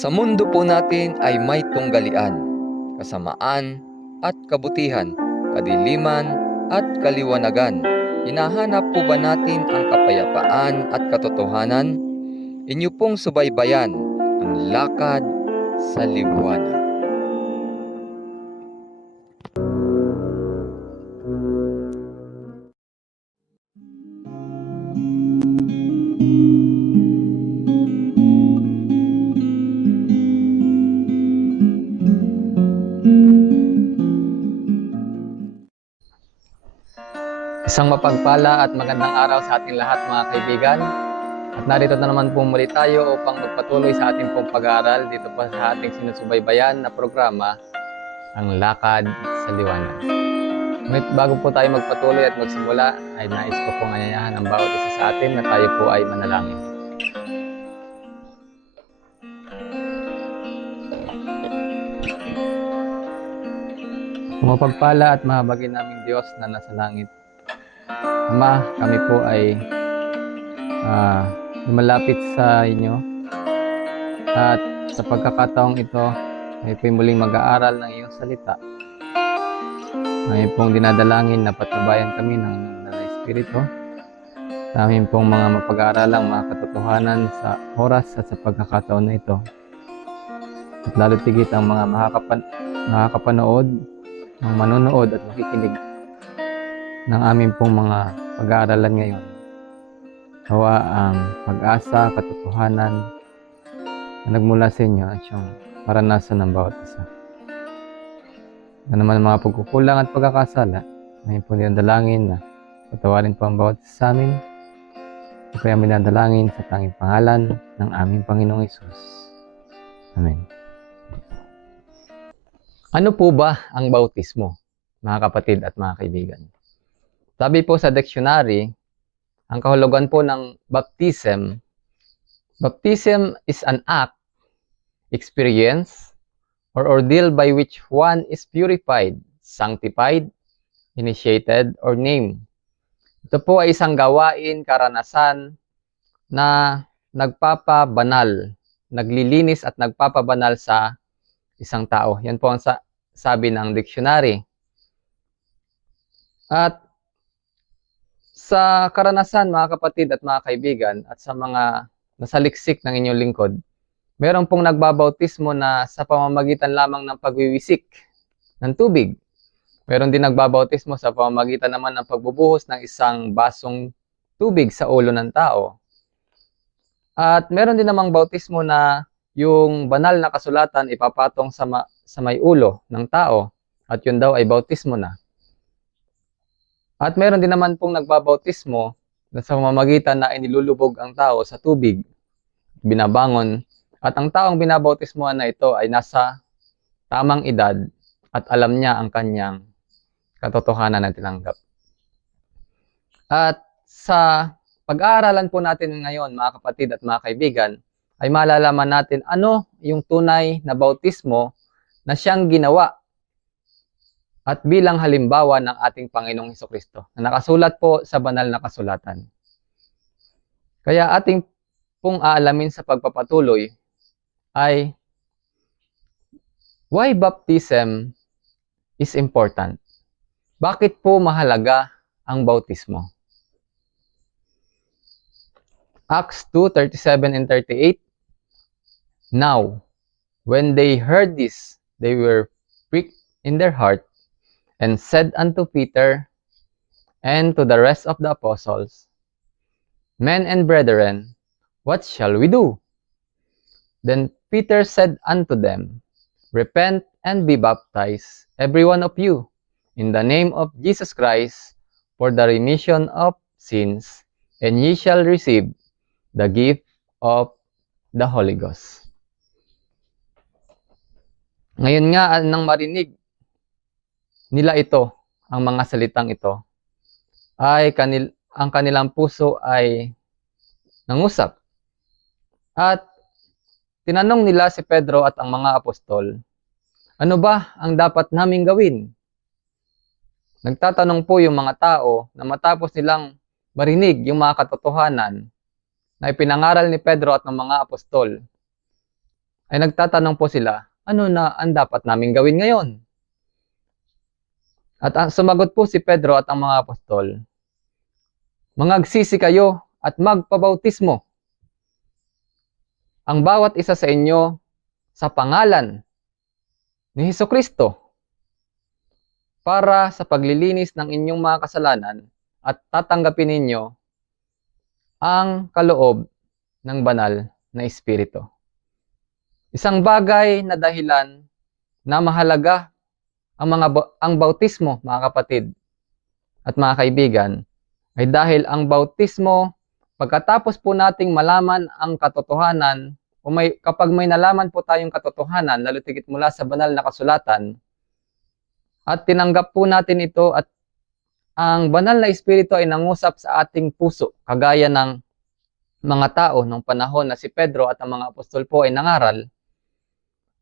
Sa mundo po natin ay may tunggalian, kasamaan at kabutihan, kadiliman at kaliwanagan. Hinahanap po ba natin ang kapayapaan at katotohanan? Inyo pong subaybayan ang lakad sa liwanag. Isang mapagpala at magandang araw sa ating lahat mga kaibigan. At narito na naman po muli tayo upang magpatuloy sa ating pong pag-aaral dito pa sa ating sinusubaybayan na programa, Ang Lakad sa Liwanag. Ngunit bago po tayo magpatuloy at magsimula, ay nais ko pong anyayahan ang bawat isa sa atin na tayo po ay manalangin. Mapagpala at mahabagin naming Diyos na nasa langit. Ama, kami po ay lumalapit sa inyo at sa pagkakataong ito ay po muling mag-aaral ng iyong salita. Ay pong dinadalangin na patnubayan kami ng inyong banal na Espiritu sa aming pong mga mapag-aaralang mga katotohanan sa oras at sa pagkakataon na ito. At lalo tigit ang mga makakapanood, ang manonood at makikinig ng aming pong mga pag-aaralan ngayon. Nawa ang pag-asa, katotohanan na nagmula sa inyo at yung maranasan ng bawat isa. Na naman ang mga pagkukulang at pagkakasala, ngayon po dinadalangin na patawarin po ang bawat isa sa amin. Kaya minadalangin sa tanging pangalan ng aming Panginoong Hesus. Amen. Ano po ba ang bautismo, mga kapatid at mga kaibigan? Sabi po sa dictionary, ang kahulugan po ng baptism is an act, experience, or ordeal by which one is purified, sanctified, initiated, or named. Ito po ay isang gawain, karanasan na nagpapabanal, naglilinis at nagpapabanal sa isang tao. Yan po ang sabi ng dictionary. At sa karanasan mga kapatid at mga kaibigan at sa mga nasaliksik ng inyong lingkod, meron pong nagbabautismo na sa pamamagitan lamang ng pagwiwisik ng tubig. Meron din nagbabautismo sa pamamagitan naman ng pagbubuhos ng isang basong tubig sa ulo ng tao. At meron din namang bautismo na yung banal na kasulatan ipapatong sa may ulo ng tao at yun daw ay bautismo na. At meron din naman pong nagbabautismo na sa pamamagitan na inilulubog ang tao sa tubig, binabangon, at ang taong binabautismohan na ito ay nasa tamang edad at alam niya ang kanyang katotohanan na tinanggap. At sa pag-aaralan po natin ngayon mga kapatid at mga kaibigan, ay malalaman natin ano yung tunay na bautismo na siyang ginawa at bilang halimbawa ng ating Panginoong Hesukristo na nakasulat po sa banal na kasulatan. Kaya ating pong aalamin sa pagpapatuloy ay why baptism is important. Bakit po mahalaga ang bautismo? Acts 2:37 and 38. Now, when they heard this, they were pricked in their heart and said unto Peter and to the rest of the apostles, Men and brethren, what shall we do? Then Peter said unto them, Repent and be baptized, every one of you, in the name of Jesus Christ, for the remission of sins, and ye shall receive the gift of the Holy Ghost. Ngayon nga, nang marinig nila ito, ang mga salitang ito, ay ang kanilang puso ay nangusap. At tinanong nila si Pedro at ang mga apostol, ano ba ang dapat naming gawin? Nagtatanong po yung mga tao na matapos nilang marinig yung mga katotohanan na ipinangaral ni Pedro at ng mga apostol. ay nagtatanong po sila, ano na ang dapat naming gawin ngayon? At sumagot po si Pedro at ang mga apostol, mangagsisi kayo at magpabautismo ang bawat isa sa inyo sa pangalan ni Hesukristo para sa paglilinis ng inyong mga kasalanan at tatanggapin ninyo ang kaloob ng banal na Espiritu. Isang bagay na dahilan na mahalaga ang bautismo, mga kapatid at mga kaibigan, ay dahil ang bautismo, pagkatapos po nating malaman ang katotohanan, kapag may nalaman po tayong katotohanan na lutigit mula sa banal na kasulatan, at tinanggap po natin ito at ang banal na Espiritu ay nangusap sa ating puso, kagaya ng mga tao nung panahon na si Pedro at ang mga apostol po ay nangaral,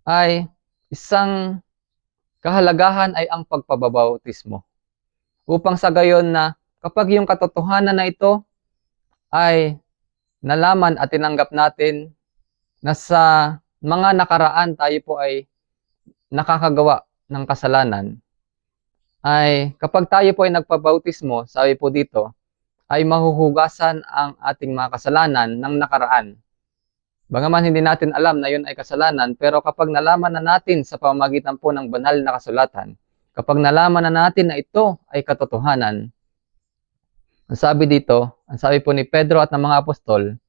ay isang kahalagahan ay ang pagpabautismo. Upang sa gayon na kapag yung katotohanan na ito ay nalaman at tinanggap natin na sa mga nakaraan tayo po ay nakakagawa ng kasalanan, ay kapag tayo po ay nagpabautismo, sabi po dito, ay mahuhugasan ang ating mga kasalanan ng nakaraan. Bagaman hindi natin alam na yun ay kasalanan, pero kapag nalaman na natin sa pamamagitan po ng banal na kasulatan, kapag nalaman na natin na ito ay katotohanan, ang sabi po ni Pedro at ng mga apostol,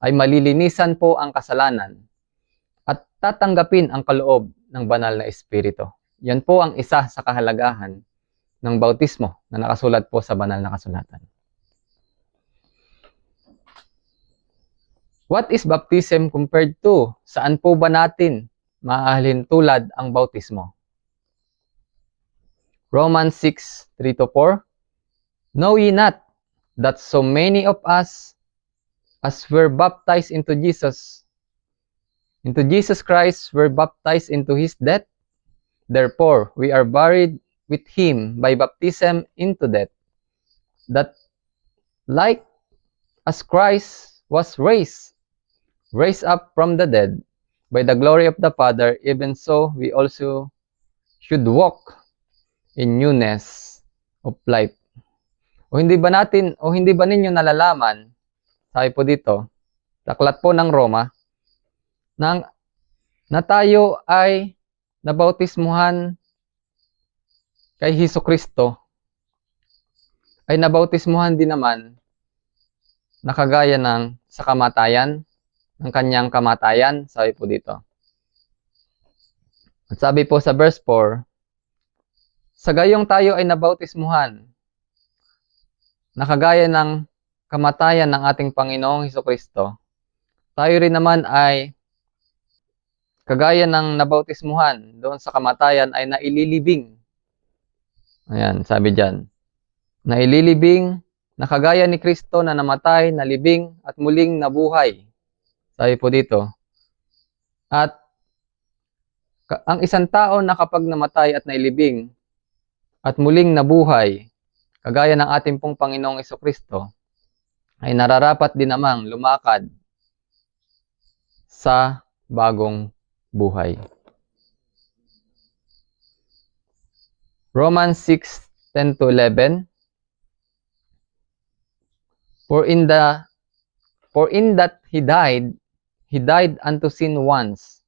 ay malilinisan po ang kasalanan at tatanggapin ang kaloob ng banal na Espiritu. Yan po ang isa sa kahalagahan ng bautismo na nakasulat po sa banal na kasulatan. What is baptism compared to? Saan po ba natin maaahalin tulad ang bautismo? Romans 6:3-4. Know ye not that so many of us as were baptized into Jesus Christ were baptized into his death? Therefore, we are buried with him by baptism into death, that like as Christ was raised up from the dead by the glory of the Father, even so we also should walk in newness of life. O hindi ba ninyo nalalaman, sabi po dito, sa aklat po ng Roma, na tayo ay nabautismuhan kay Hesukristo, ay nabautismuhan din naman na kagaya ng sa kamatayan, ng kanyang kamatayan, sabi po dito. At sabi po sa verse 4, sa gayong tayo ay nabautismuhan na kagaya ng kamatayan ng ating Panginoong Hesukristo, tayo rin naman ay kagaya ng nabautismuhan doon sa kamatayan ay naililibing. Ayan, sabi dyan. Naililibing na kagaya ni Kristo na namatay, nalibing at muling nabuhay. Sabi po dito. At ang isang tao na kapag namatay at nailibing at muling nabuhay, kagaya ng ating pong Panginoong Hesukristo, ay nararapat din namang lumakad sa bagong buhay. Romans 6:10-11. For in that he died unto sin once,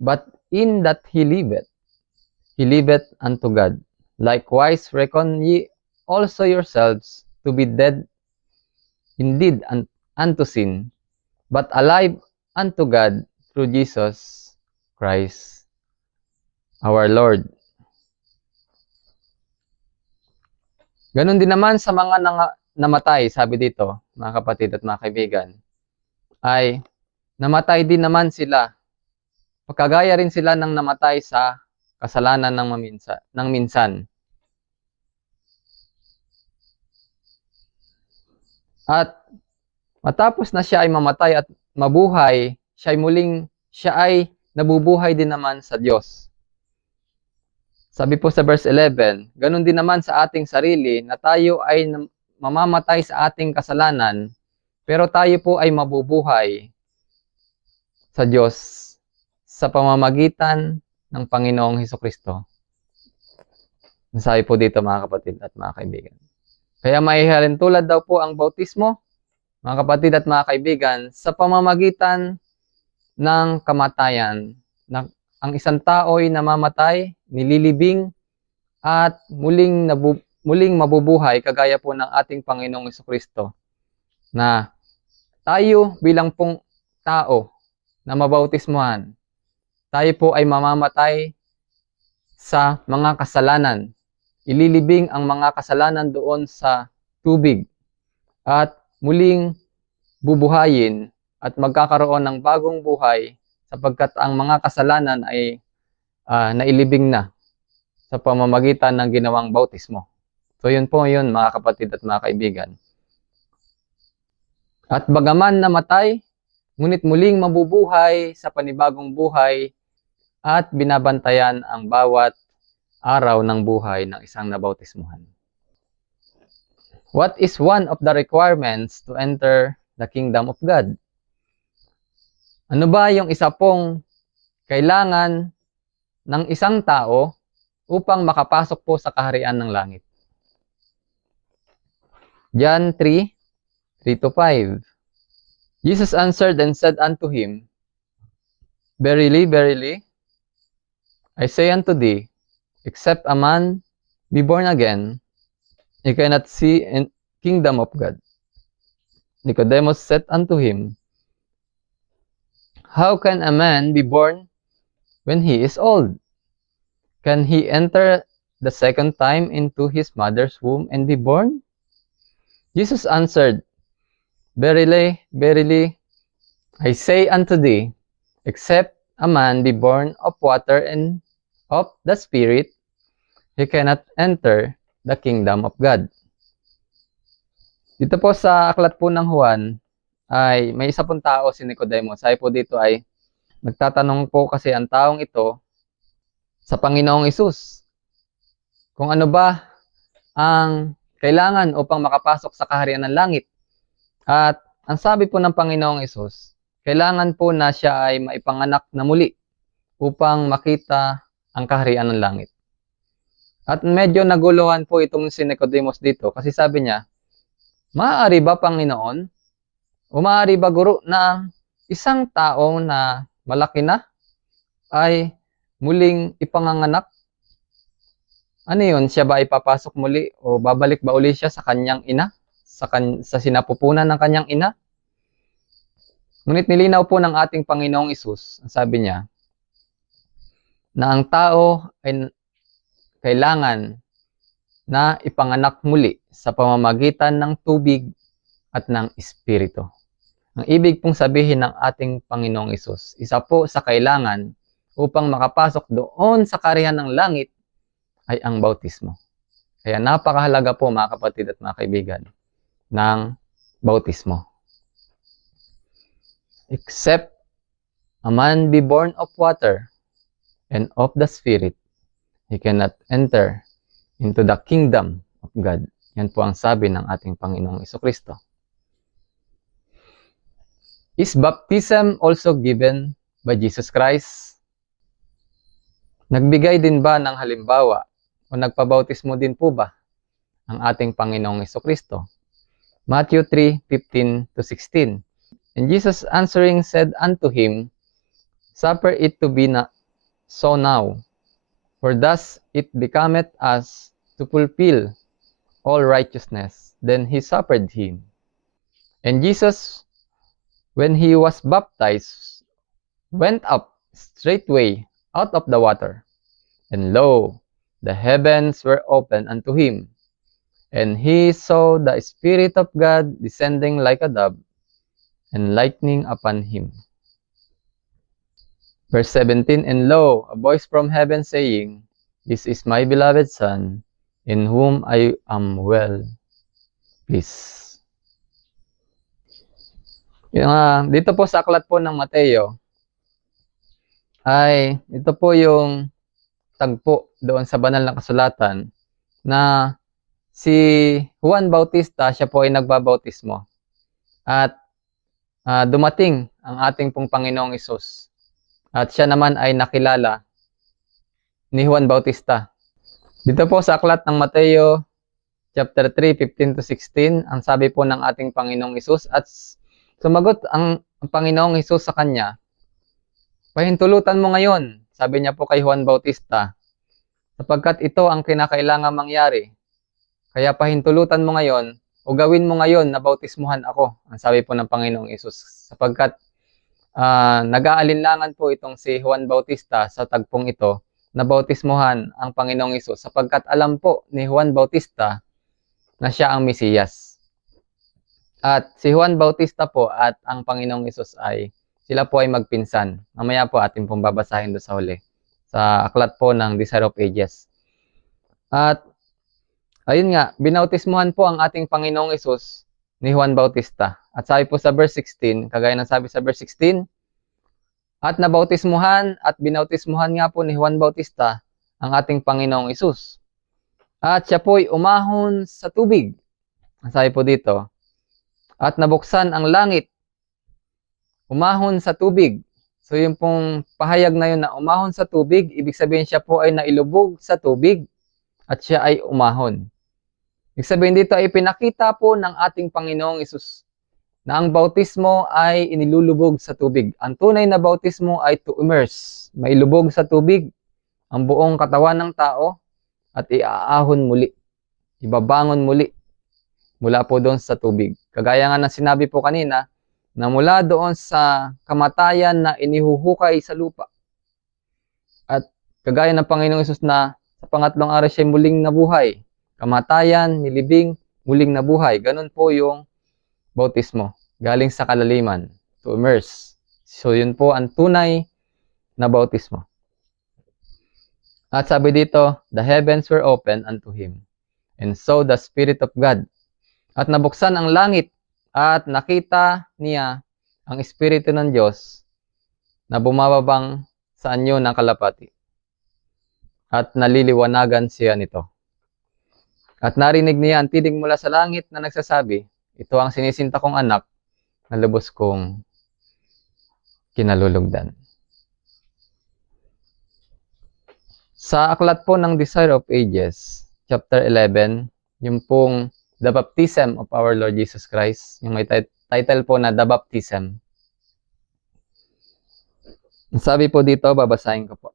but in that he liveth unto God. Likewise reckon ye also yourselves to be dead indeed unto sin, but alive unto God through Jesus Christ our Lord. Ganon din naman sa mga namatay, sabi dito, mga kapatid at mga kaibigan, ay namatay din naman sila. Pagkagaya rin sila ng namatay sa kasalanan ng minsan. At matapos na siya ay mamatay at mabuhay, siya ay nabubuhay din naman sa Diyos. Sabi po sa verse 11, ganun din naman sa ating sarili na tayo ay mamamatay sa ating kasalanan, pero tayo po ay mabubuhay sa Diyos sa pamamagitan ng Panginoong Hesukristo. Nasabi po dito mga kapatid at mga kaibigan. Kaya maihalin tulad daw po ang bautismo, mga kapatid at mga kaibigan, sa pamamagitan ng kamatayan. Ang isang tao ay namamatay, nililibing, at muling mabubuhay kagaya po ng ating Panginoong Hesukristo, na tayo bilang pong tao na mabautismuhan, tayo po ay mamamatay sa mga kasalanan. Ililibing ang mga kasalanan doon sa tubig at muling bubuhayin at magkakaroon ng bagong buhay sapagkat ang mga kasalanan ay nailibing na sa pamamagitan ng ginawang bautismo. So yun po yun mga kapatid at mga kaibigan. At bagaman namatay, ngunit muling mabubuhay sa panibagong buhay at binabantayan ang bawat araw ng buhay ng isang nabautismuhan. What is one of the requirements to enter the kingdom of God? Ano ba yung isa pong kailangan ng isang tao upang makapasok po sa kaharian ng langit? John 3:3-5. Jesus answered and said unto him, Verily, verily, I say unto thee, except a man be born again, he cannot see in kingdom of God. Nicodemus said unto him, How can a man be born when he is old? Can he enter the second time into his mother's womb and be born? Jesus answered, Verily, verily, I say unto thee, except a man be born of water and of the Spirit, he cannot enter the kingdom of God. Dito po sa aklat po ng Juan, ay may isa pong tao, si Nicodemo. Sabi po dito ay, nagtatanong po kasi ang taong ito sa Panginoong Hesus kung ano ba ang kailangan upang makapasok sa kaharian ng langit. At ang sabi po ng Panginoong Hesus, kailangan po na siya ay maipanganak na muli upang makita ang kaharian ng langit. At medyo naguluhan po itong si Nicodemus dito kasi sabi niya, maaari ba Panginoon? O maaari ba Guro na isang tao na malaki na ay muling ipanganganak? Ano yun? Siya ba ipapasok muli o babalik ba uli siya sa kanyang ina? Sa sinapupunan ng kanyang ina? Ngunit nilinaw po ng ating Panginoong Hesus, sabi niya, na ang tao ay kailangan na ipanganak muli sa pamamagitan ng tubig at ng Espiritu. Ang ibig pong sabihin ng ating Panginoong Hesus, isa po sa kailangan upang makapasok doon sa kaharian ng langit ay ang bautismo. Kaya napakahalaga po mga kapatid at mga kaibigan ng bautismo. Except a man be born of water and of the Spirit, he cannot enter into the kingdom of God. Yan po ang sabi ng ating Panginoong Hesukristo. Is baptism also given by Jesus Christ? Nagbigay din ba ng halimbawa o nagpabautismo din po ba ang ating Panginoong Hesukristo? Matthew 3:15-16. And Jesus answering said unto him, Suffer it to be so now, for thus it becometh us to fulfill all righteousness. Then he suffered him. And Jesus, when he was baptized, went up straightway out of the water. And lo, the heavens were opened unto him. And he saw the Spirit of God descending like a dove and lighting upon him. Verse 17, And lo, a voice from heaven saying, This is my beloved Son, in whom I am well pleased. Dito po sa aklat po ng Mateo, ay ito po yung tagpo doon sa banal na kasulatan na si Juan Bautista, siya po ay nagbabautismo. At dumating ang ating pong Panginoong Hesus. At siya naman ay nakilala ni Juan Bautista. Dito po sa aklat ng Mateo chapter 3, 15 to 16, ang sabi po ng ating Panginoong Hesus, at sumagot ang Panginoong Hesus sa kanya, "Pahintulutan mo ngayon," sabi niya po kay Juan Bautista, "sapagkat ito ang kinakailangan mangyari. Kaya pahintulutan mo ngayon o gawin mo ngayon na bautismuhan ako," ang sabi po ng Panginoong Hesus. Sapagkat nag-aalinlangan po itong si Juan Bautista sa tagpong ito na bautismuhan ang Panginoong Hesus, sapagkat alam po ni Juan Bautista na siya ang Mesiyas. At si Juan Bautista po at ang Panginoong Hesus sila po ay magpinsan. Mamaya po atin pong babasahin doon sa huli, sa aklat po ng Desire of Ages. At ayun nga, binautismuhan po ang ating Panginoong Hesus ni Juan Bautista. At sabi po sa verse 16, kagaya ng sabi sa verse 16, at nabautismuhan at binautismuhan nga po ni Juan Bautista ang ating Panginoong Hesus. At siya po'y umahon sa tubig. Sabi po dito, at nabuksan ang langit, umahon sa tubig. So yung pong pahayag na yun na umahon sa tubig, ibig sabihin siya po ay nailubog sa tubig at siya ay umahon. Ibig sabihin dito ay pinakita po ng ating Panginoong Hesus na ang bautismo ay inilulubog sa tubig. Ang tunay na bautismo ay to immerse, mailubog sa tubig ang buong katawan ng tao at iaahon muli, ibabangon muli mula po doon sa tubig. Kagaya nga ng sinabi po kanina, na mula doon sa kamatayan na inihuhukay sa lupa. At kagaya ng Panginoong Hesus na sa pangatlong araw siya muling nabuhay. Kamatayan, nilibing, muling nabuhay. Ganun po yung bautismo, galing sa kalaliman, to immerse. So yun po ang tunay na bautismo. At sabi dito, the heavens were opened unto him, and so the Spirit of God. At nabuksan ang langit, at nakita niya ang Espiritu ng Diyos na bumababang sa anyo ng kalapati. At naliliwanagan siya nito. At narinig niya ang tinig mula sa langit na nagsasabi, ito ang sinisinta kong anak na lubos kong kinalulugdan. Sa aklat po ng Desire of Ages, chapter 11, yung pong The Baptism of our Lord Jesus Christ, yung may title po na The Baptism. Sabi po dito, babasahin ko po.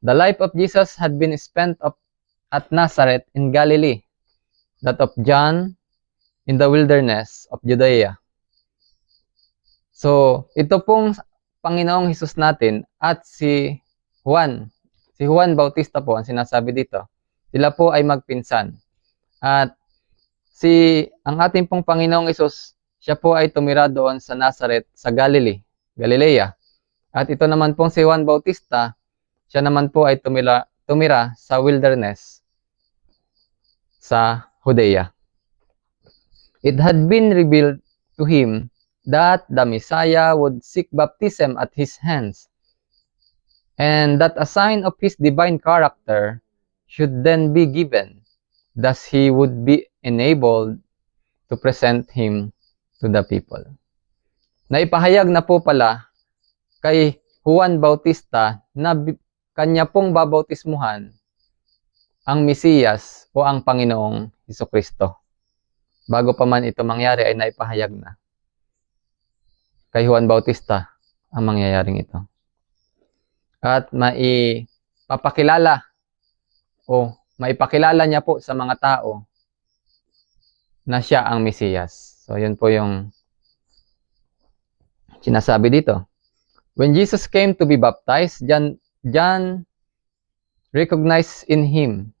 The life of Jesus had been spent at Nazareth in Galilee, that of John in the wilderness of Judea. So, ito pong Panginoong Hesus natin at si Juan Bautista po, ang sinasabi dito, sila po ay magpinsan. At ang ating pong Panginoong Hesus, siya po ay tumira doon sa Nazareth, sa Galilea. At ito naman pong si Juan Bautista, siya naman po ay tumira sa wilderness, sa Judea. It had been revealed to him that the Messiah would seek baptism at his hands, and that a sign of his divine character should then be given. Thus he would be enabled to present him to the people. Naipahayag na po pala kay Juan Bautista na kanya pong babautismuhan ang Mesiyas o ang Panginoong Hesukristo. Bago pa man ito mangyari ay naipahayag na kay Juan Bautista ang mangyayaring ito. At maipapakilala o maipakilala niya po sa mga tao na siya ang Mesiyas. So yun po yung sinasabi dito. When Jesus came to be baptized, John recognized in him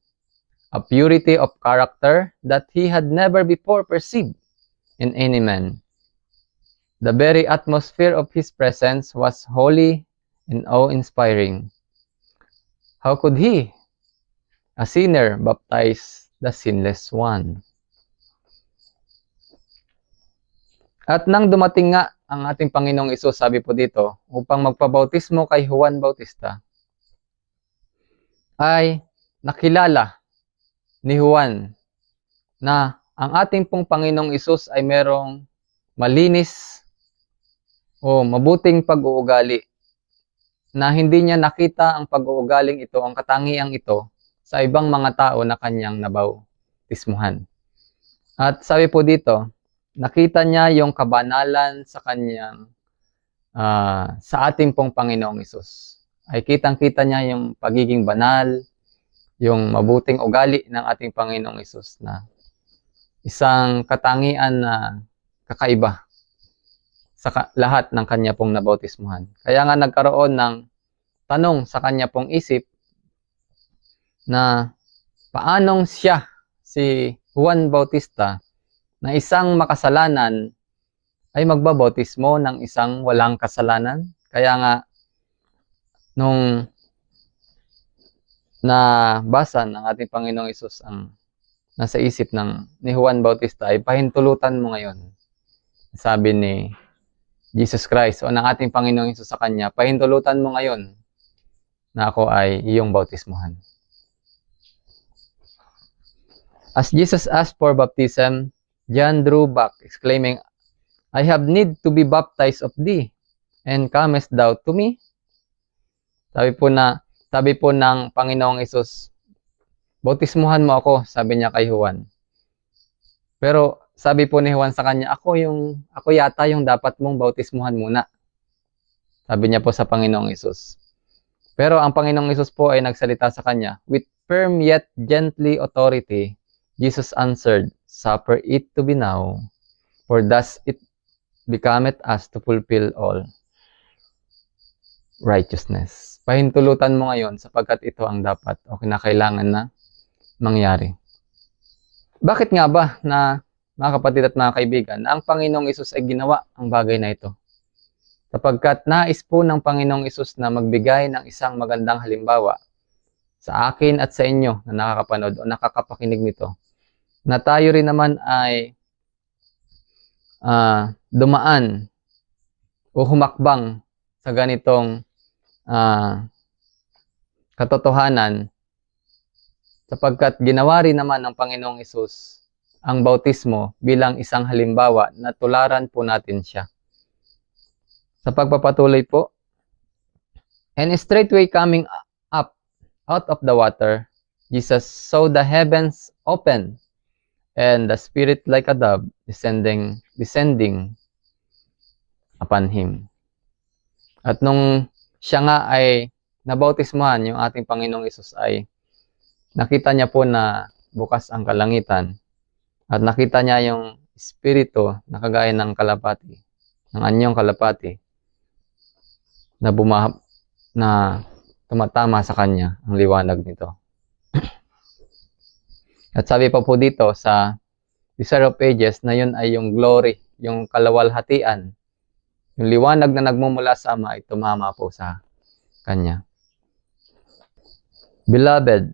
a purity of character that he had never before perceived in any man. The very atmosphere of his presence was holy and awe-inspiring. How could he, a sinner, baptize the sinless one? At nang dumating nga ang ating Panginoong Hesus, sabi po dito, upang magpabautismo kay Juan Bautista, ay nakilala ni Juan na ang ating pong Panginoong Hesus ay merong malinis o mabuting pag-uugali na hindi niya nakita ang pag-uugaling ito, ang katangiang ito, sa ibang mga tao na kanyang nabautismuhan. At sabi po dito, nakita niya yung kabanalan sa kanyang, sa ating pong Panginoong Hesus. Ay kitang-kita niya yung pagiging banal, yung mabuting ugali ng ating Panginoong Hesus na isang katangian na kakaiba sa lahat ng kanya pong nabautismuhan. Kaya nga nagkaroon ng tanong sa kanya pong isip na paanong siya, si Juan Bautista, na isang makasalanan ay magbabautismo ng isang walang kasalanan. Kaya nga nung nabasa ng ating Panginoong Hesus ang nasa isip ni Juan Bautista ay pahintulutan mo ngayon. Sabi ni Jesus Christ o ng ating Panginoong Hesus sa kanya, pahintulutan mo ngayon na ako ay iyong bautismuhan. As Jesus asked for baptism, John drew back, exclaiming, I have need to be baptized of thee, and comest thou to me? Sabi po ng Panginoong Hesus, bautismuhan mo ako, sabi niya kay Juan. Pero sabi po ni Juan sa kanya, ako yata yung dapat mong bautismuhan muna. Sabi niya po sa Panginoong Hesus. Pero ang Panginoong Hesus po ay nagsalita sa kanya, with firm yet gently authority, Jesus answered, suffer it to be now, for thus it becometh us to fulfill all righteousness. Pahintulutan mo ngayon sapagkat ito ang dapat o kinakailangan na mangyari. Bakit nga ba na mga kapatid at mga kaibigan, na ang Panginoong Hesus ay ginawa ang bagay na ito? Sapagkat nais po ng Panginoong Hesus na magbigay ng isang magandang halimbawa sa akin at sa inyo na nakakapanood o nakakapakinig nito, na tayo rin naman ay dumaan o humakbang sa ganitong katotohanan, sapagkat ginawa rin naman ng Panginoong Hesus ang bautismo bilang isang halimbawa na tularan po natin siya. Sa pagpapatuloy po, and straightway coming up out of the water, Jesus saw the heavens open, and the Spirit like a dove descending upon him. At nung siya nga ay nabautismuhan, yung ating Panginoong Hesus, ay nakita niya po na bukas ang kalangitan at nakita niya yung Espiritu na kagaya ng kalapati, ng anyong kalapati na tumatama sa kanya ang liwanag nito. At sabi pa po dito sa Desire of Ages na yun ay yung glory, yung kalawalhatian. Yung liwanag na nagmumula sa Ama ay tumama po sa kanya. Beloved,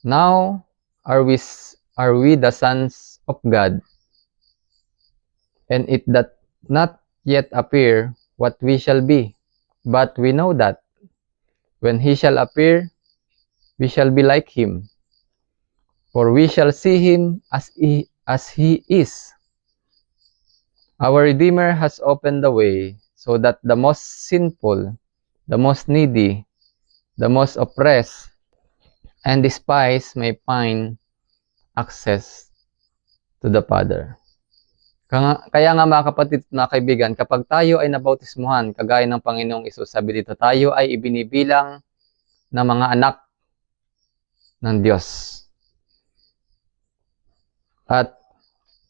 now are we the sons of God, and it doth not yet appear what we shall be, but we know that when he shall appear, we shall be like him, for we shall see him as he is. Our Redeemer has opened the way so that the most sinful, the most needy, the most oppressed, and despised may find access to the Father. Kaya nga mga kapatid na kaibigan, kapag tayo ay nabautismuhan, kagaya ng Panginoong Hesus, sabi dito, tayo ay ibinibilang na mga anak ng Diyos. At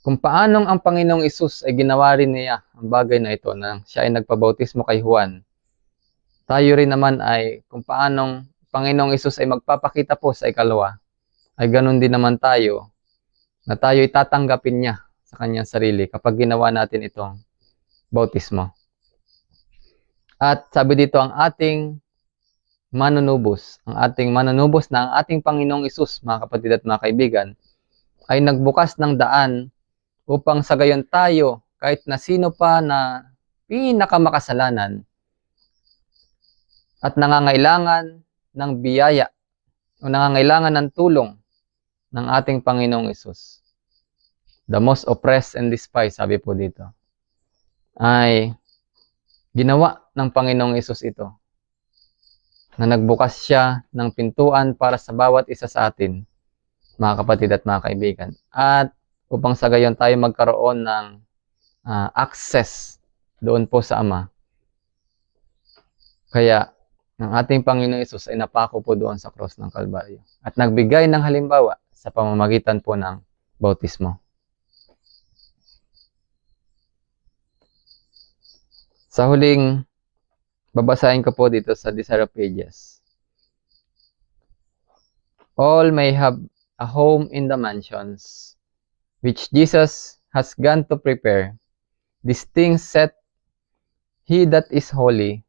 kung paanong ang Panginoong Hesus ay ginawa rin niya ang bagay na ito, na siya ay nagpabautismo kay Juan, tayo rin naman ay kung paanong Panginoong Hesus ay magpapakita po sa ikalawa, ay ganun din naman tayo, na tayo ay tatanggapin niya sa kanyang sarili kapag ginawa natin itong bautismo. At sabi dito, ang ating manunubos na ang ating Panginoong Hesus, mga kapatid at mga kaibigan, ay nagbukas ng daan upang sa gayon tayo, kahit na sino pa na pinakamakasalanan at nangangailangan ng biyaya o nangangailangan ng tulong ng ating Panginoong Hesus, the most oppressed and despised, sabi po dito, ay ginawa ng Panginoong Hesus ito na nagbukas siya ng pintuan para sa bawat isa sa atin, mga kapatid at mga kaibigan. At upang sa gayon tayo magkaroon ng access doon po sa Ama. Kaya ang ating Panginoon Hesus ay napako po doon sa cross ng Kalbaryo at nagbigay ng halimbawa sa pamamagitan po ng bautismo. Sa huling babasahin ko po dito sa Desire of Ages. All may have a home in the mansions, which Jesus has gone to prepare. These things said he that is holy,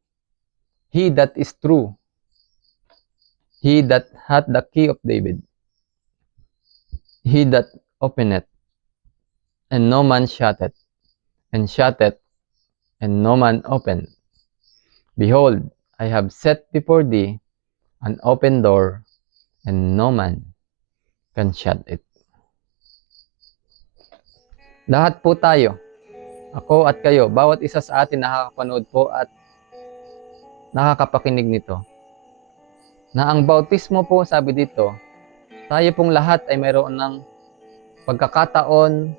he that is true, he that hath the key of David, he that openeth, and no man shutteth, and shutteth, and no man openeth. Behold, I have set before thee an open door, and no man can shut it. Lahat po tayo, ako at kayo, bawat isa sa atin nakakapanood po at nakakapakinig nito, na ang bautismo po, sabi dito, tayo pong lahat ay mayroon ng pagkakataon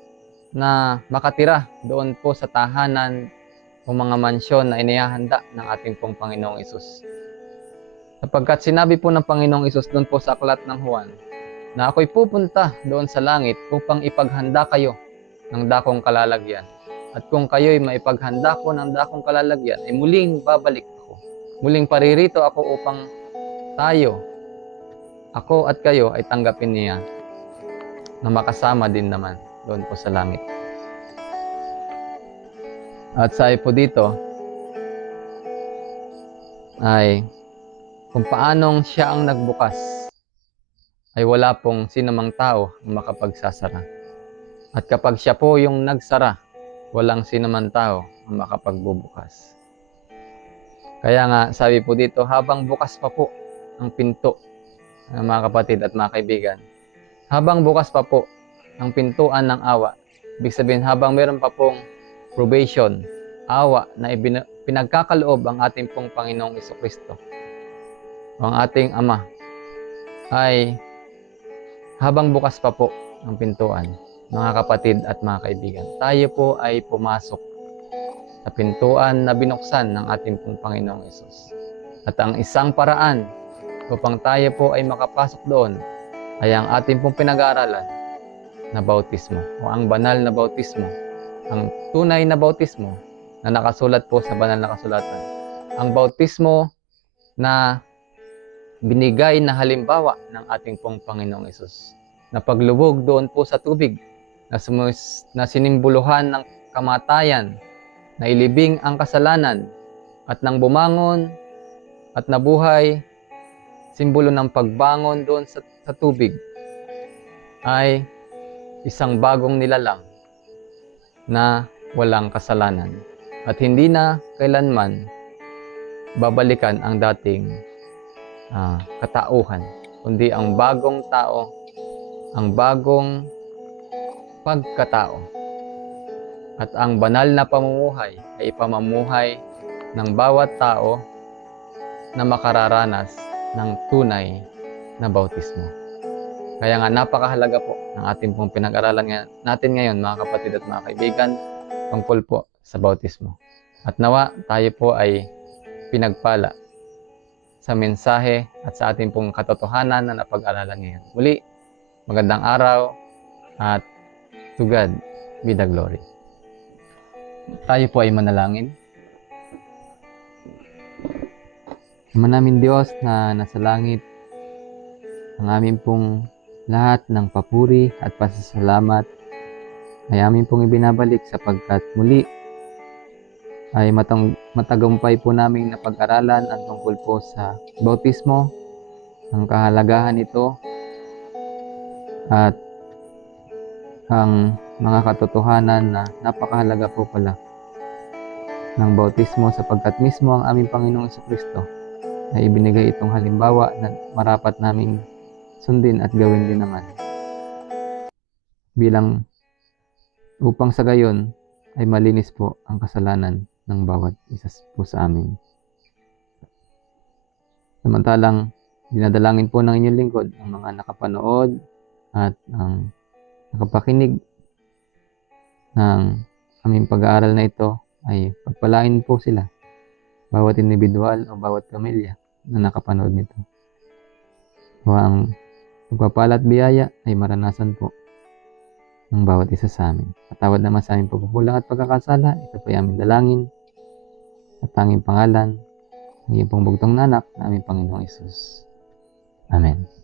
na makatira doon po sa tahanan o mga mansyon na inihahanda ng ating pong Panginoong Hesus. Sapagkat sinabi po ng Panginoong Hesus doon po sa aklat ng Juan, na ako'y pupunta doon sa langit upang ipaghanda kayo ng dakong kalalagyan. At kung kayo'y maipaghanda ko ng dakong kalalagyan, ay muling babalik ako. Muling paririto ako upang tayo, ako at kayo ay tanggapin niya na makasama din naman doon po sa langit. At sabi po dito ay kung paanong siya ang nagbukas ay wala pong sinamang tao ang makapagsasara. At kapag siya po yung nagsara, walang sinamang tao ang makapagbubukas. Kaya nga sabi po dito, habang bukas pa po ang pinto, mga kapatid at mga kaibigan, habang bukas pa po ang pintuan ng awa, ibig sabihin habang meron pa pong probation, awa na pinagkakaloob ang ating pong Panginoong Jesucristo, ang ating Ama, ay habang bukas pa po ang pintuan, mga kapatid at mga kaibigan, tayo po ay pumasok sa pintuan na binuksan ng ating pong Panginoong Hesus. At ang isang paraan upang tayo po ay makapasok doon ay ang ating pong pinag-aaralan na bautismo o ang banal na bautismo, ang tunay na bautismo na nakasulat po sa banal na kasulatan. Ang bautismo na binigay na halimbawa ng ating pong Panginoong Hesus, na paglubog doon po sa tubig, na sinimboluhan ng kamatayan, na ilibing ang kasalanan, at nang bumangon at nabuhay, simbolo ng pagbangon doon sa tubig, ay isang bagong nilalang na walang kasalanan. At hindi na kailanman babalikan ang dating katauhan, kundi ang bagong tao, ang bagong pagkatao. At ang banal na pamumuhay ay pamumuhay ng bawat tao na makararanas ng tunay na bautismo. Kaya nga napakahalaga po ng ating pong pinag-aralan natin ngayon, mga kapatid at mga kaibigan, tungkol po sa bautismo. At nawa tayo po ay pinagpala sa mensahe at sa ating pong katotohanan na napag-aralan ngayon. Muli, magandang araw at to God be the glory. Tayo po ay manalangin. Ama namin Diyos na nasa langit, ang amin pong lahat ng papuri at pasasalamat ay amin pong ibinabalik sapagkat muli ay matagumpay po namin napag-aralan ang tungkol po sa bautismo, ang kahalagahan nito at ang mga katotohanan na napakahalaga po pala ng bautismo sapagkat mismo ang aming Panginoong Jesucristo ay ibinigay itong halimbawa na marapat naming sundin at gawin din naman bilang upang sa gayon ay malinis po ang kasalanan ng bawat isa po sa amin. Samantalang dinadalangin po ng inyong lingkod ang mga nakapanood at ang nakapakinig ng aming pag-aaral na ito ay pagpalain po sila, bawat individual o bawat pamilya na nakapanood nito. Nawa ang pagpapala at biyaya ay maranasan po ng bawat isa sa amin. Patawad naman sa aming pagkukulang at pagkakasala, ito po ay aming dalangin at tanging pangalan ng iyong pong bugtong na anak na aming Panginoong Hesus. Amen.